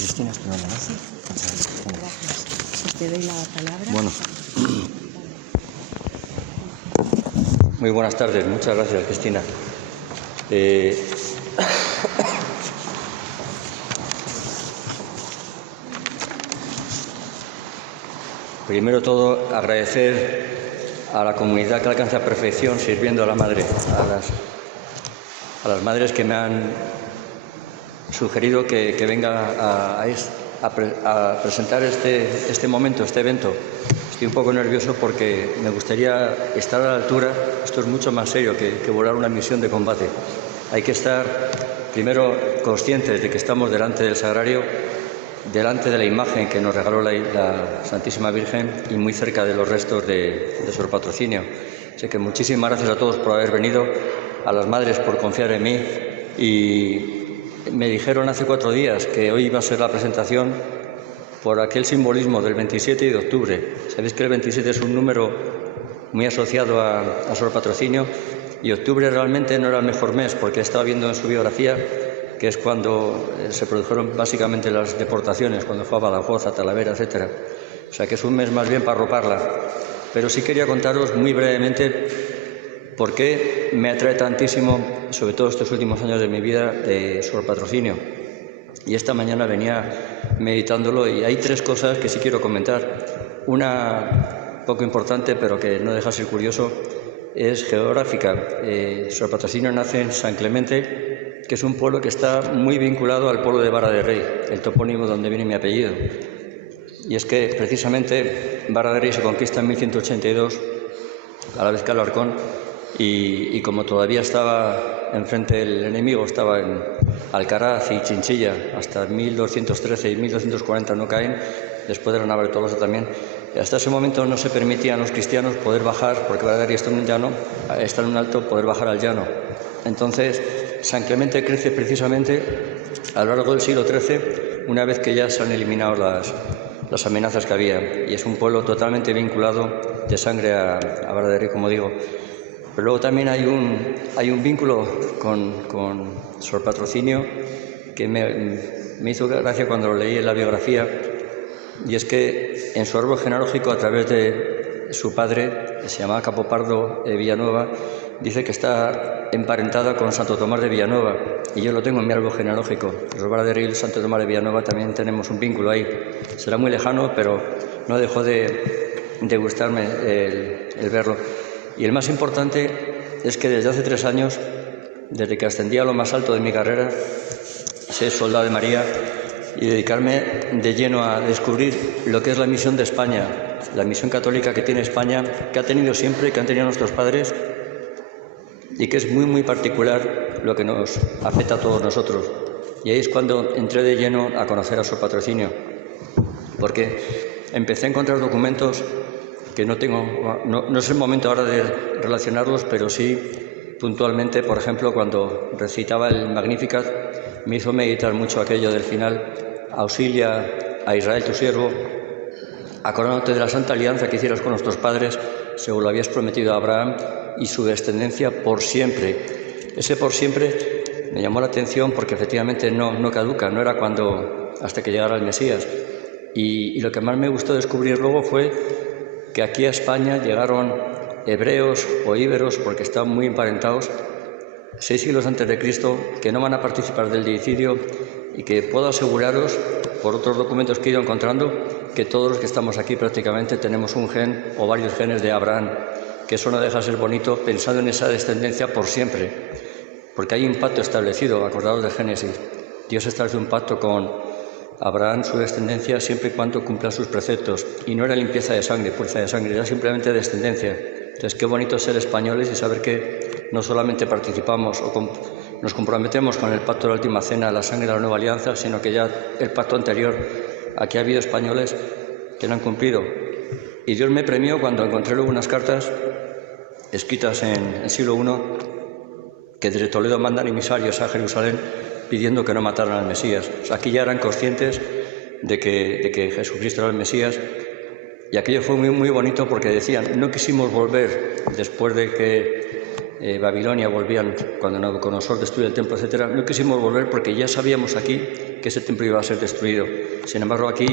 Cristina, perdona, ¿no? Sí, gracias. Te doy la palabra. Bueno. Muy buenas tardes, muchas gracias, Cristina. Primero todo, agradecer a la comunidad que alcanza perfección sirviendo a la Madre, a las madres que me han sugerido que venga a presentar este momento, este evento. Estoy un poco nervioso porque me gustaría estar a la altura. Esto es mucho más serio que volar una misión de combate. Hay que estar, primero, conscientes de que estamos delante del Sagrario, delante de la imagen que nos regaló la Santísima Virgen y muy cerca de los restos de Sor Patrocinio. Así que muchísimas gracias a todos por haber venido, a las madres por confiar en mí. Y me dijeron hace 4 días que hoy iba a ser la presentación por aquel simbolismo del 27 de octubre. Sabéis que el 27 es un número muy asociado a Sor Patrocinio y octubre realmente no era el mejor mes, porque he estado viendo en su biografía que es cuando se produjeron básicamente las deportaciones, cuando fue a Badajoz, a Talavera, etc. O sea que es un mes más bien para arroparla. Pero sí quería contaros muy brevemente por qué me atrae tantísimo, sobre todo estos últimos años de mi vida, de Sor Patrocinio. Y esta mañana venía meditándolo y hay 3 cosas que sí quiero comentar. Una poco importante, pero que no deja de ser curioso, es geográfica. Sor Patrocinio nace en San Clemente, que es un pueblo que está muy vinculado al pueblo de Vara de Rey, el topónimo donde viene mi apellido. Y es que precisamente Vara de Rey se conquista en 1182, a la vez que Alarcón, y como todavía estaba enfrente el enemigo, estaba en Alcaraz y Chinchilla, hasta 1213 y 1240 no caen, después de la nave de Tolosa también. Hasta ese momento no se permitía a los cristianos poder bajar, porque Vara de Rey está en un llano, está en un alto, poder bajar al llano. Entonces, San Clemente crece precisamente a lo largo del siglo XIII, una vez que ya se han eliminado las amenazas que había, y es un pueblo totalmente vinculado de sangre a Vara de Rey, como digo. Pero luego también hay un vínculo con Sor Patrocinio que me hizo gracia cuando lo leí en la biografía, y es que en su árbol genealógico, a través de su padre, que se llamaba Capopardo de Villanueva, dice que está emparentada con Santo Tomás de Villanueva, y yo lo tengo en mi árbol genealógico. Los Vara de Rey y Santo Tomás de Villanueva también tenemos un vínculo ahí. Será muy lejano, pero no dejó de gustarme el verlo. Y el más importante es que desde hace 3 años, desde que ascendí a lo más alto de mi carrera, ser soldado de María y dedicarme de lleno a descubrir lo que es la misión de España, la misión católica que tiene España, que ha tenido siempre, que han tenido nuestros padres, y que es muy, muy particular lo que nos afecta a todos nosotros. Y ahí es cuando entré de lleno a conocer a Sor Patrocinio, porque empecé a encontrar documentos que no es el momento ahora de relacionarlos, pero sí puntualmente. Por ejemplo, cuando recitaba el Magnificat, me hizo meditar mucho aquello del final: auxilia a Israel tu siervo, acordándote de la santa alianza que hicieras con nuestros padres, según lo habías prometido a Abraham y su descendencia por siempre. Ese por siempre me llamó la atención porque efectivamente no caduca, no era hasta que llegara el Mesías. Y lo que más me gustó descubrir luego fue que aquí a España llegaron hebreos o íberos, porque están muy emparentados, 6 siglos antes de Cristo, que no van a participar del deicidio, y que puedo aseguraros, por otros documentos que he ido encontrando, que todos los que estamos aquí prácticamente tenemos un gen o varios genes de Abraham, que eso no deja de ser bonito pensando en esa descendencia por siempre, porque hay un pacto establecido. Acordaos de Génesis: Dios establece un pacto con Abraham, su descendencia, siempre y cuando cumpla sus preceptos, y no era limpieza de sangre, pureza de sangre, era simplemente descendencia. Entonces, qué bonito ser españoles y saber que no solamente participamos o nos comprometemos con el pacto de la última cena, la sangre de la nueva alianza, sino que ya el pacto anterior, aquí ha habido españoles que lo han cumplido. Y Dios me premió cuando encontré luego unas cartas escritas en el siglo I, que desde Toledo mandan emisarios a Jerusalén pidiendo que no mataran al Mesías. O sea, aquí ya eran conscientes de que Jesucristo era el Mesías, y aquello fue muy, muy bonito, porque decían: no quisimos volver después de que Babilonia volvían cuando Nabucodonosor destruye el templo, etc., no quisimos volver porque ya sabíamos aquí que ese templo iba a ser destruido. Sin embargo, aquí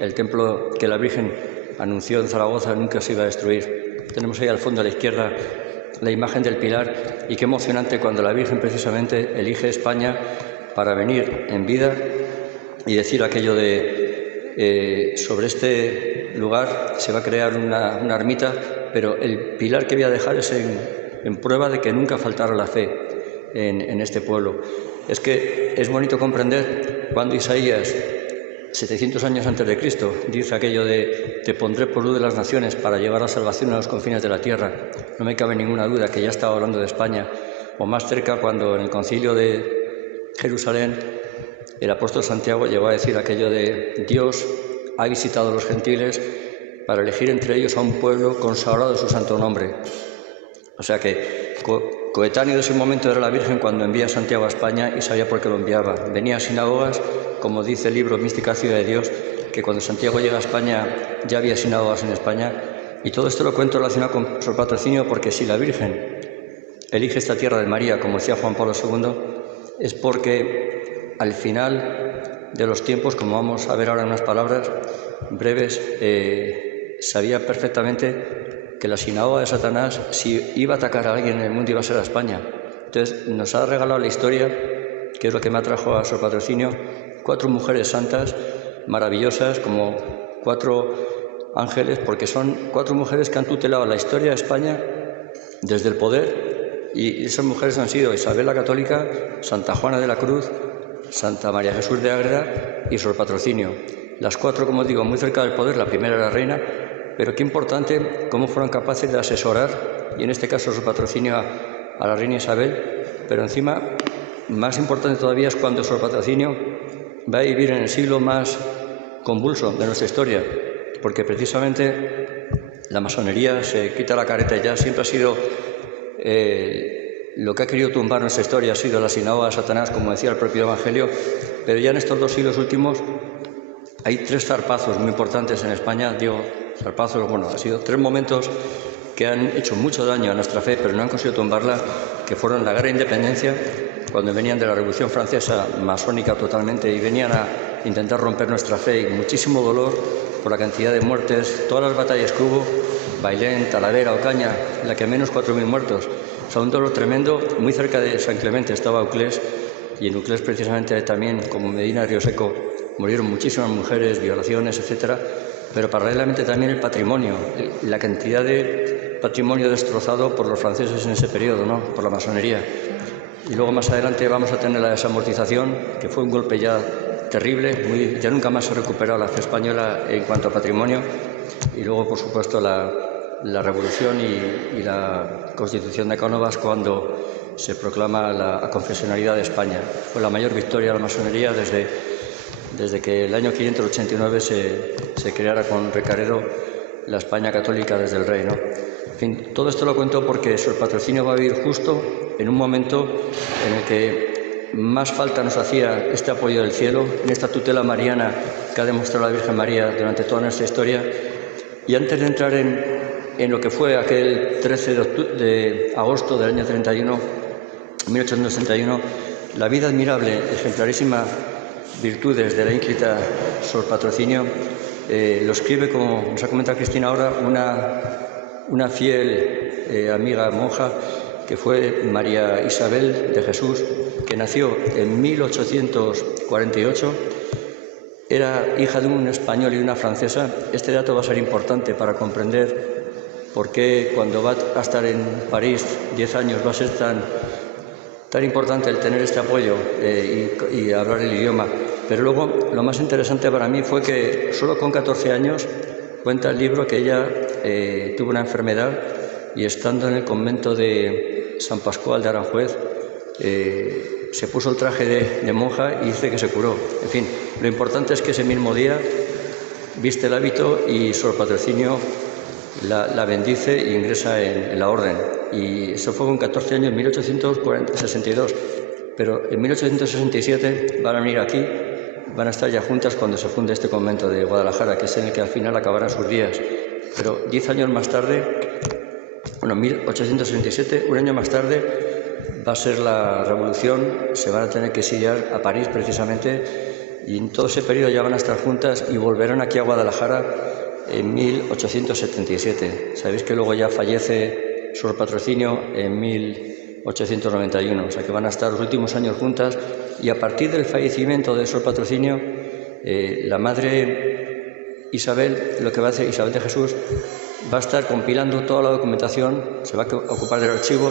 el templo que la Virgen anunció en Zaragoza nunca se iba a destruir. Tenemos ahí al fondo a la izquierda la imagen del pilar, y qué emocionante cuando la Virgen precisamente elige España para venir en vida y decir aquello de sobre este lugar se va a crear una ermita, pero el pilar que voy a dejar es en prueba de que nunca faltará la fe en este pueblo. Es que es bonito comprender cuando Isaías, 700 años antes de Cristo, dice aquello de te pondré por luz de las naciones para llevar la salvación a los confines de la tierra. No me cabe ninguna duda que ya estaba hablando de España, o más cerca cuando en el concilio de Jerusalén el apóstol Santiago llegó a decir aquello de Dios ha visitado a los gentiles para elegir entre ellos a un pueblo consagrado de su santo nombre. O sea que coetáneo de ese momento era la Virgen cuando envía a Santiago a España, y sabía por qué lo enviaba. Venía a sinagogas, como dice el libro Mística Ciudad de Dios, que cuando Santiago llega a España ya había sinagogas en España. Y todo esto lo cuento relacionado con Sor Patrocinio, porque si la Virgen elige esta tierra de María, como decía Juan Pablo II, es porque al final de los tiempos, como vamos a ver ahora en unas palabras breves, sabía perfectamente que la sinagoga de Satanás, si iba a atacar a alguien en el mundo, iba a ser a España. Entonces nos ha regalado la historia, que es lo que me atrajo a Sor Patrocinio, 4 mujeres santas maravillosas, como 4 ángeles, porque son 4 mujeres que han tutelado la historia de España desde el poder, y esas mujeres han sido Isabel la Católica, Santa Juana de la Cruz, Santa María Jesús de Ágreda y Sor Patrocinio. Las 4, como digo, muy cerca del poder. La primera era reina, pero qué importante cómo fueron capaces de asesorar, y en este caso Sor Patrocinio a la reina Isabel, pero encima, más importante todavía es cuando Sor Patrocinio va a vivir en el siglo más convulso de nuestra historia, porque precisamente la masonería se quita la careta, ya siempre ha sido lo que ha querido tumbar nuestra historia, ha sido la sinagoga de Satanás, como decía el propio Evangelio, pero ya en estos 2 siglos últimos hay 3 zarpazos muy importantes en España. Digo, zarpazos, bueno, han sido 3 momentos que han hecho mucho daño a nuestra fe, pero no han conseguido tumbarla, que fueron la Guerra de Independencia, cuando venían de la Revolución Francesa, masónica totalmente, y venían a intentar romper nuestra fe, y muchísimo dolor por la cantidad de muertes, todas las batallas que hubo, Bailén, Talavera, Ocaña, en la que menos 4.000 muertos. O sea, un dolor tremendo. Muy cerca de San Clemente estaba Uclés, y en Uclés precisamente también, como Medina Río Seco, murieron muchísimas mujeres, violaciones, etcétera. Pero paralelamente también el patrimonio, la cantidad de patrimonio destrozado por los franceses en ese periodo, ¿no?, por la masonería. Y luego más adelante vamos a tener la desamortización, que fue un golpe ya terrible, ya nunca más se recuperó la fe española en cuanto a patrimonio. Y luego, por supuesto, la revolución y la constitución de Cánovas, cuando se proclama la confesionalidad de España. Fue la mayor victoria de la masonería desde que el año 589 se creara con Recaredo la España católica desde el rey, ¿no? En fin, todo esto lo cuento porque Sor Patrocinio va a vivir justo en un momento en el que más falta nos hacía este apoyo del cielo, en esta tutela mariana que ha demostrado la Virgen María durante toda nuestra historia. Y antes de entrar en lo que fue aquel 13 de agosto del año 1861, la vida admirable, ejemplarísima virtudes de la ínclita Sor Patrocinio, lo escribe, como nos ha comentado Cristina ahora, una fiel amiga monja, que fue María Isabel de Jesús, que nació en 1848, era hija de un español y una francesa. Este dato va a ser importante para comprender por qué cuando va a estar en París 10 años va a ser tan importante el tener este apoyo y hablar el idioma. Pero luego lo más interesante para mí fue que solo con 14 años cuenta el libro que ella tuvo una enfermedad, y estando en el convento de San Pascual de Aranjuez se puso el traje de monja y dice que se curó. En fin, lo importante es que ese mismo día viste el hábito y Sor Patrocinio la bendice e ingresa en la orden. Y eso fue con 14 años, en 1862. Pero en 1867 van a venir aquí, van a estar ya juntas cuando se funde este convento de Guadalajara, que es en el que al final acabarán sus días. Pero 10 años más tarde, bueno, 1867, un año más tarde, va a ser la revolución, se van a tener que exiliar a París precisamente, y en todo ese periodo ya van a estar juntas y volverán aquí a Guadalajara en 1877. Sabéis que luego ya fallece Sor Patrocinio en 1891, o sea que van a estar los últimos años juntas, y a partir del fallecimiento de Sor Patrocinio, la madre Isabel, lo que va a hacer Isabel de Jesús, va a estar compilando toda la documentación, se va a ocupar del archivo,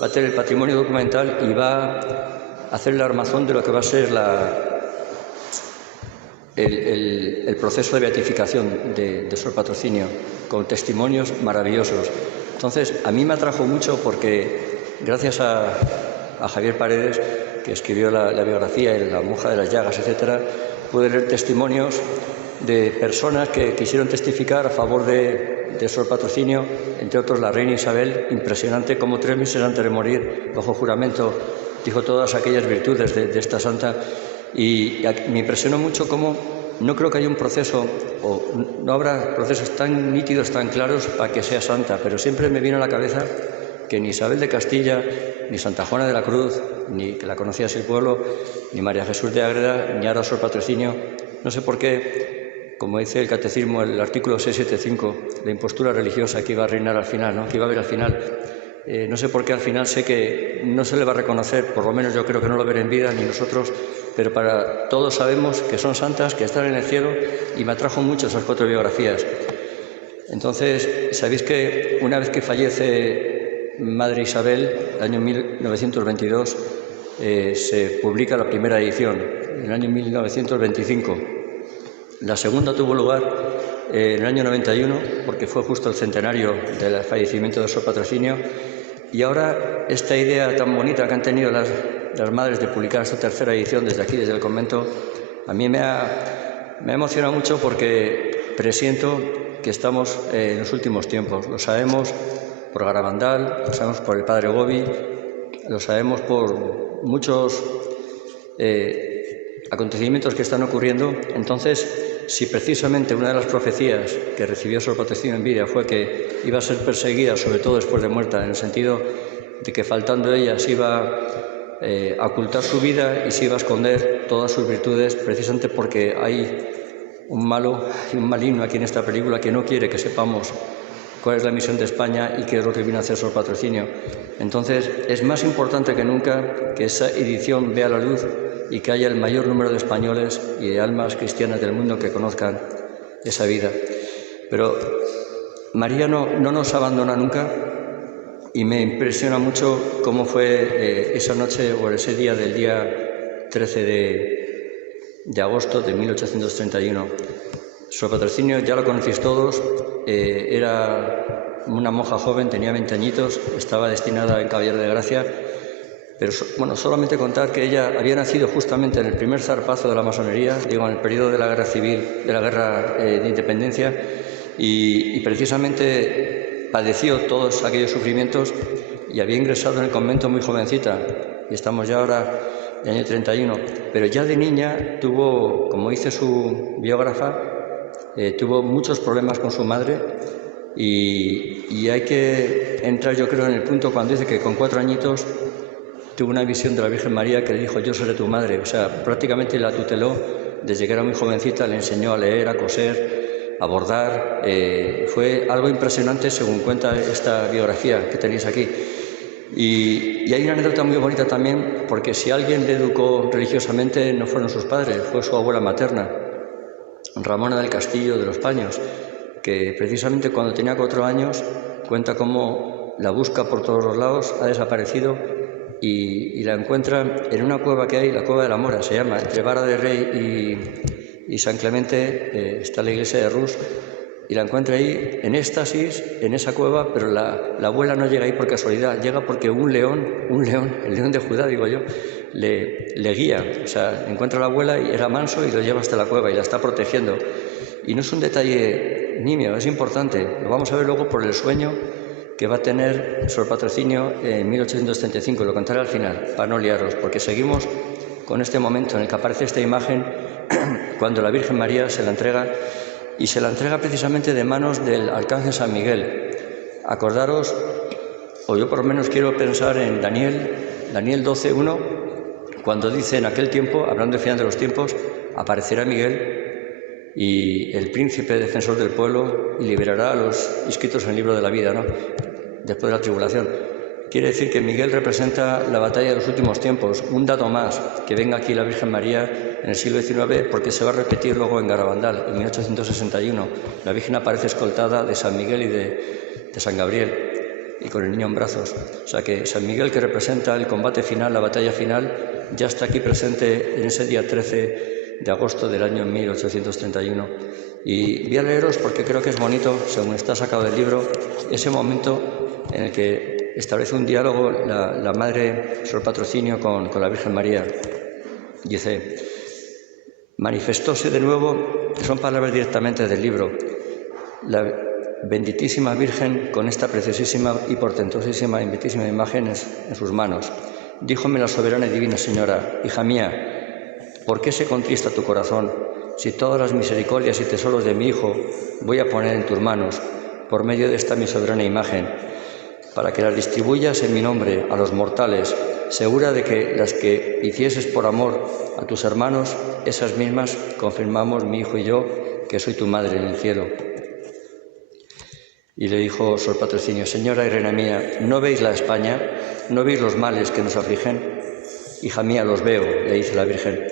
va a tener el patrimonio documental y va a hacer el armazón de lo que va a ser el proceso de beatificación de Sor Patrocinio, con testimonios maravillosos. Entonces, a mí me atrajo mucho porque, gracias a Javier Paredes, que escribió la biografía y La monja de las llagas, etc., pude leer testimonios de personas que quisieron testificar a favor de Sor Patrocinio, entre otros la reina Isabel. Impresionante cómo 3 meses antes de morir, bajo juramento, dijo todas aquellas virtudes de esta santa. Y me impresionó mucho cómo no creo que haya un proceso, o no habrá procesos tan nítidos, tan claros para que sea santa, pero siempre me vino a la cabeza que ni Isabel de Castilla, ni Santa Juana de la Cruz, ni que la conocía así el pueblo, ni María Jesús de Ágreda, ni ahora Sor Patrocinio, no sé por qué, como dice el Catecismo, el artículo 675, la impostura religiosa que iba a reinar al final, ¿no? Que iba a haber al final. No sé por qué al final sé que no se le va a reconocer, por lo menos yo creo que no lo veré en vida, ni nosotros, pero para todos sabemos que son santas, que están en el cielo, y me atrajo mucho esas 4 biografías. Entonces, sabéis que una vez que fallece Madre Isabel, el año 1922, se publica la primera edición, en el año 1925. La segunda tuvo lugar en el año 91, porque fue justo el centenario del fallecimiento de Sor Patrocinio, y ahora esta idea tan bonita que han tenido las madres de publicar esta tercera edición desde aquí, desde el convento, a mí me ha emocionado mucho porque presiento que estamos en los últimos tiempos. Lo sabemos por Garabandal, lo sabemos por el padre Gobi, lo sabemos por muchos acontecimientos que están ocurriendo. Entonces, si precisamente una de las profecías que recibió Sor Patrocinio en vida fue que iba a ser perseguida, sobre todo después de muerta, en el sentido de que faltando ella se iba a ocultar su vida y se iba a esconder todas sus virtudes, precisamente porque hay un malo y un maligno aquí en esta película que no quiere que sepamos cuál es la misión de España y qué es lo que vino a hacer Sor Patrocinio. Entonces, es más importante que nunca que esa edición vea la luz y que haya el mayor número de españoles y de almas cristianas del mundo que conozcan esa vida. Pero María no nos abandona nunca, y me impresiona mucho cómo fue esa noche o ese día del día 13 de agosto de 1831. Sor Patrocinio, ya lo conocéis todos, era una monja joven, tenía 20 añitos, estaba destinada en Caballero de Gracia, pero bueno, solamente contar que ella había nacido justamente en el primer zarpazo de la masonería, digo, en el periodo de la guerra civil, de la guerra de independencia, y precisamente padeció todos aquellos sufrimientos y había ingresado en el convento muy jovencita, y estamos ya ahora en el año 31, pero ya de niña tuvo, como dice su biógrafa, tuvo muchos problemas con su madre, y hay que entrar, yo creo, en el punto cuando dice que con 4 añitos tuvo una visión de la Virgen María que le dijo: yo seré tu madre. O sea, prácticamente la tuteló desde que era muy jovencita, le enseñó a leer, a coser, a bordar. Fue algo impresionante, según cuenta esta biografía que tenéis aquí. Y hay una anécdota muy bonita también, porque si alguien le educó religiosamente no fueron sus padres, fue su abuela materna, Ramona del Castillo de los Paños, que precisamente cuando tenía 4 años cuenta cómo la busca por todos los lados, ha desaparecido, y la encuentra en una cueva que hay, la Cueva de la Mora se llama, entre Vara de Rey y San Clemente, está la iglesia de Rus, y la encuentra ahí en éxtasis, en esa cueva, pero la abuela no llega ahí por casualidad, llega porque un león, el león de Judá, digo yo, le guía. O sea, encuentra a la abuela y era manso y lo lleva hasta la cueva y la está protegiendo. Y no es un detalle nimio, es importante. Lo vamos a ver luego por el sueño que va a tener Sor Patrocinio en 1835, lo contaré al final, para no liaros, porque seguimos con este momento en el que aparece esta imagen cuando la Virgen María se la entrega, y se la entrega precisamente de manos del Arcángel San Miguel. Acordaros o yo por lo menos quiero pensar en Daniel 12:1, cuando dice: en aquel tiempo, hablando del final de los tiempos, aparecerá Miguel y el príncipe defensor del pueblo, y liberará a los inscritos en el libro de la vida, ¿no?, después de la tribulación. Quiere decir que Miguel representa la batalla de los últimos tiempos. Un dato más, que venga aquí la Virgen María en el siglo XIX, porque se va a repetir luego en Garabandal, en 1861. La Virgen aparece escoltada de San Miguel y de San Gabriel, y con el niño en brazos. O sea que San Miguel, que representa el combate final, la batalla final, ya está aquí presente en ese día 13 de agosto del año 1831. Y voy a leeros, porque creo que es bonito, según está sacado del libro, ese momento en el que establece un diálogo la Madre Sor Patrocinio con la Virgen María. Dice: manifestóse de nuevo, son palabras directamente del libro, la benditísima Virgen con esta preciosísima y portentosísima y benditísima imagen en sus manos. Díjome la soberana y divina Señora: hija mía, ¿por qué se contrista tu corazón? Si todas las misericordias y tesoros de mi Hijo voy a poner en tus manos, por medio de esta mi soberana imagen, para que las distribuyas en mi nombre a los mortales, segura de que las que hicieses por amor a tus hermanos, esas mismas confirmamos mi Hijo y yo, que soy tu madre en el cielo. Y le dijo Sor Patrocinio: Señora y Reina mía, ¿no veis la España? ¿No veis los males que nos afligen? Hija mía, los veo, le dice la Virgen,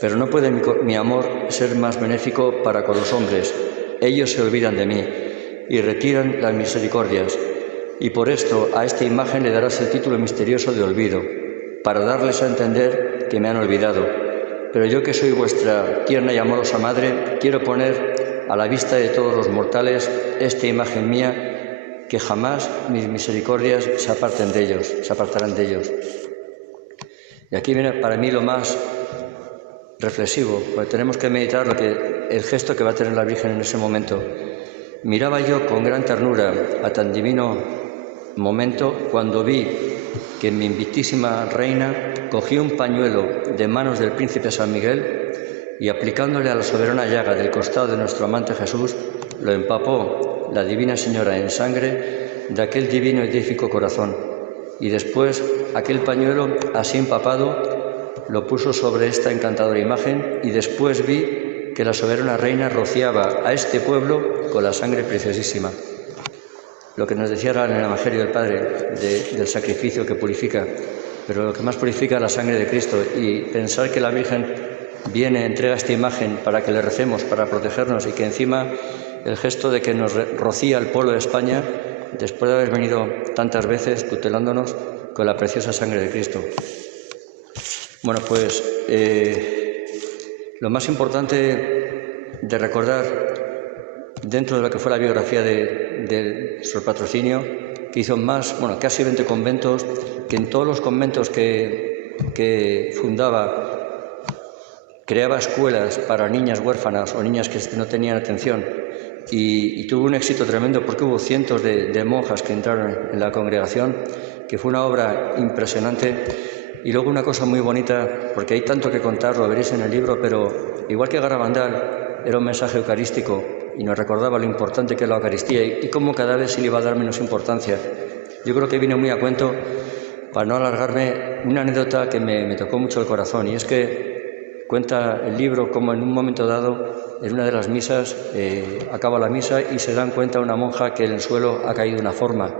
pero no puede mi amor ser más benéfico para con los hombres. Ellos se olvidan de mí y retiran las misericordias. Y por esto a esta imagen le darás el título misterioso de olvido, para darles a entender que me han olvidado. Pero yo, que soy vuestra tierna y amorosa madre, quiero poner a la vista de todos los mortales esta imagen mía, que jamás mis misericordias se apartarán de ellos. Y aquí viene para mí lo más reflexivo, porque tenemos que meditar el gesto que va a tener la Virgen en ese momento. Miraba yo con gran ternura a tan divino momento cuando vi que mi invitísima reina cogió un pañuelo de manos del príncipe San Miguel y, aplicándole a la soberana llaga del costado de nuestro amante Jesús, lo empapó la divina Señora en sangre de aquel divino y edífico corazón, y después aquel pañuelo así empapado lo puso sobre esta encantadora imagen, y después vi que la soberana reina rociaba a este pueblo con la sangre preciosísima. Lo que nos decía ahora en el Evangelio del Padre, del sacrificio que purifica, pero lo que más purifica es la sangre de Cristo. Y pensar que la Virgen viene, entrega esta imagen para que le recemos, para protegernos, y que encima el gesto de que nos rocía el pueblo de España, después de haber venido tantas veces tutelándonos con la preciosa sangre de Cristo. Bueno, pues lo más importante de recordar dentro de lo que fue la biografía de Sor Patrocinio, que hizo casi 20 conventos, que en todos los conventos que fundaba creaba escuelas para niñas huérfanas o niñas que no tenían atención, y tuvo un éxito tremendo porque hubo cientos de monjas que entraron en la congregación, que fue una obra impresionante. Y luego una cosa muy bonita, porque hay tanto que contar, lo veréis en el libro, pero igual que Garabandal era un mensaje eucarístico y nos recordaba lo importante que es la Eucaristía y cómo cada vez se le iba a dar menos importancia. Yo creo que viene muy a cuento, para no alargarme, una anécdota que me tocó mucho el corazón, y es que cuenta el libro cómo en un momento dado, en una de las misas, acaba la misa y se dan cuenta una monja que en el suelo ha caído una forma,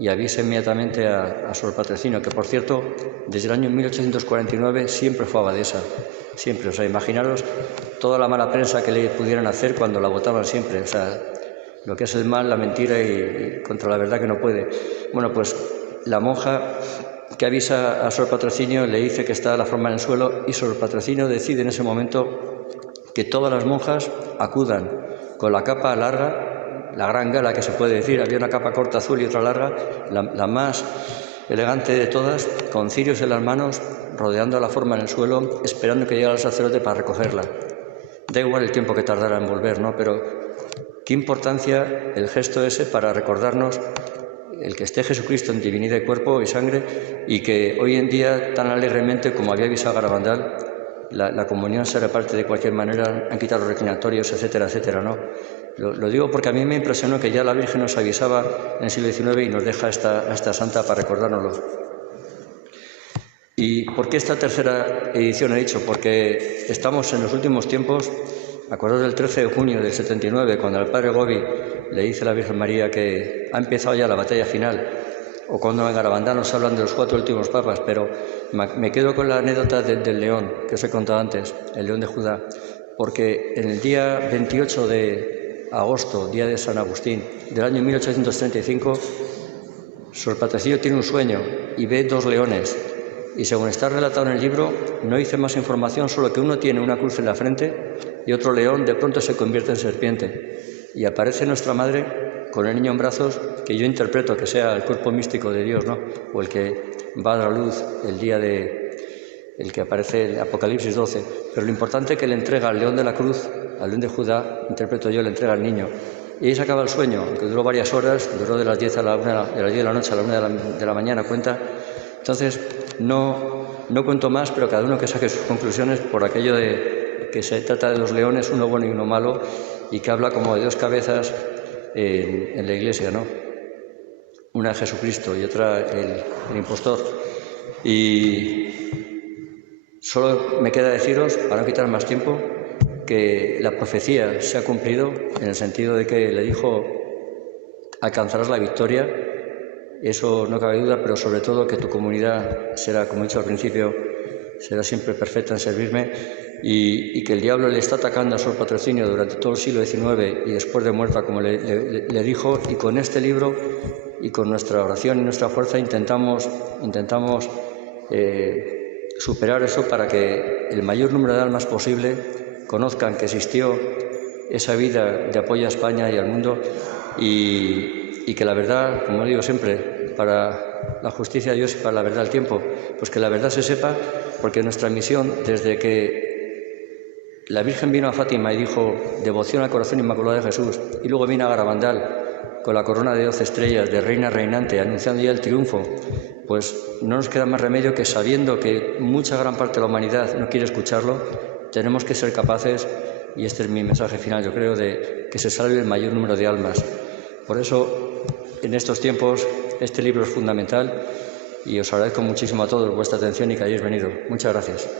y avisa inmediatamente a Sor Patrocinio, que por cierto, desde el año 1849 siempre fue abadesa, siempre. O sea, imaginaros toda la mala prensa que le pudieran hacer cuando la votaban siempre. O sea, lo que es el mal, la mentira y contra la verdad que no puede. Bueno, pues la monja que avisa a Sor Patrocinio le dice que está la forma en el suelo, y Sor Patrocinio decide en ese momento que todas las monjas acudan con la capa larga, la gran gala que se puede decir. Había una capa corta azul y otra larga, la más elegante de todas, con cirios en las manos, rodeando la forma en el suelo, esperando que llegara el sacerdote para recogerla. Da igual el tiempo que tardara en volver, ¿no? Pero qué importancia el gesto ese para recordarnos el que esté Jesucristo en divinidad y cuerpo y sangre, y que hoy en día, tan alegremente como había avisado Garabandal, la comunión se reparte de cualquier manera, han quitado los reclinatorios, etcétera, etcétera, ¿no? Lo digo porque a mí me impresionó que ya la Virgen nos avisaba en el siglo XIX y nos deja esta santa para recordárnoslo. ¿Y por qué esta tercera edición he dicho? Porque estamos en los últimos tiempos. Acordaos del 13 de junio del 79, cuando al padre Gobi le dice a la Virgen María que ha empezado ya la batalla final, o cuando en Garabandal nos hablan de los 4 últimos papas, pero me quedo con la anécdota del león que os he contado antes, el león de Judá, porque en el día 28 de agosto, día de San Agustín, del año 1835, Sor Patriciello tiene un sueño y ve 2 leones. Y según está relatado en el libro, no hice más información, solo que uno tiene una cruz en la frente y otro león de pronto se convierte en serpiente. Y aparece nuestra Madre con el niño en brazos, que yo interpreto que sea el cuerpo místico de Dios, ¿no? O el que va a dar a luz el día el que aparece en Apocalipsis 12. Pero lo importante es que le entrega al león de la cruz, al león de Judá, interpreto yo, le entrega al niño. Y ahí se acaba el sueño, que duró varias horas, duró de las 10 de la noche a la 1 de la mañana, cuenta. Entonces, no cuento más, pero cada uno que saque sus conclusiones por aquello de que se trata de 2 leones, uno bueno y uno malo, y que habla como de 2 cabezas en la Iglesia, ¿no? Una Jesucristo y otra el impostor. Y solo me queda deciros, para no quitar más tiempo, que la profecía se ha cumplido en el sentido de que le dijo: alcanzarás la victoria. Eso no cabe duda, pero sobre todo que tu comunidad será, como he dicho al principio, será siempre perfecta en servirme, y que el diablo le está atacando a Sor Patrocinio durante todo el siglo XIX y después de muerta, como le dijo, y con este libro y con nuestra oración y nuestra fuerza intentamos superar eso para que el mayor número de almas posible conozcan que existió esa vida de apoyo a España y al mundo, y que la verdad, como digo siempre, para la justicia de Dios y para la verdad del tiempo, pues que la verdad se sepa, porque nuestra misión, desde que la Virgen vino a Fátima y dijo devoción al corazón inmaculado de Jesús, y luego vino a Garabandal con la corona de 12 estrellas de reina reinante, anunciando ya el triunfo, pues no nos queda más remedio que, sabiendo que mucha gran parte de la humanidad no quiere escucharlo, tenemos que ser capaces, y este es mi mensaje final, yo creo, de que se salve el mayor número de almas. Por eso, en estos tiempos, este libro es fundamental, y os agradezco muchísimo a todos vuestra atención y que hayáis venido. Muchas gracias.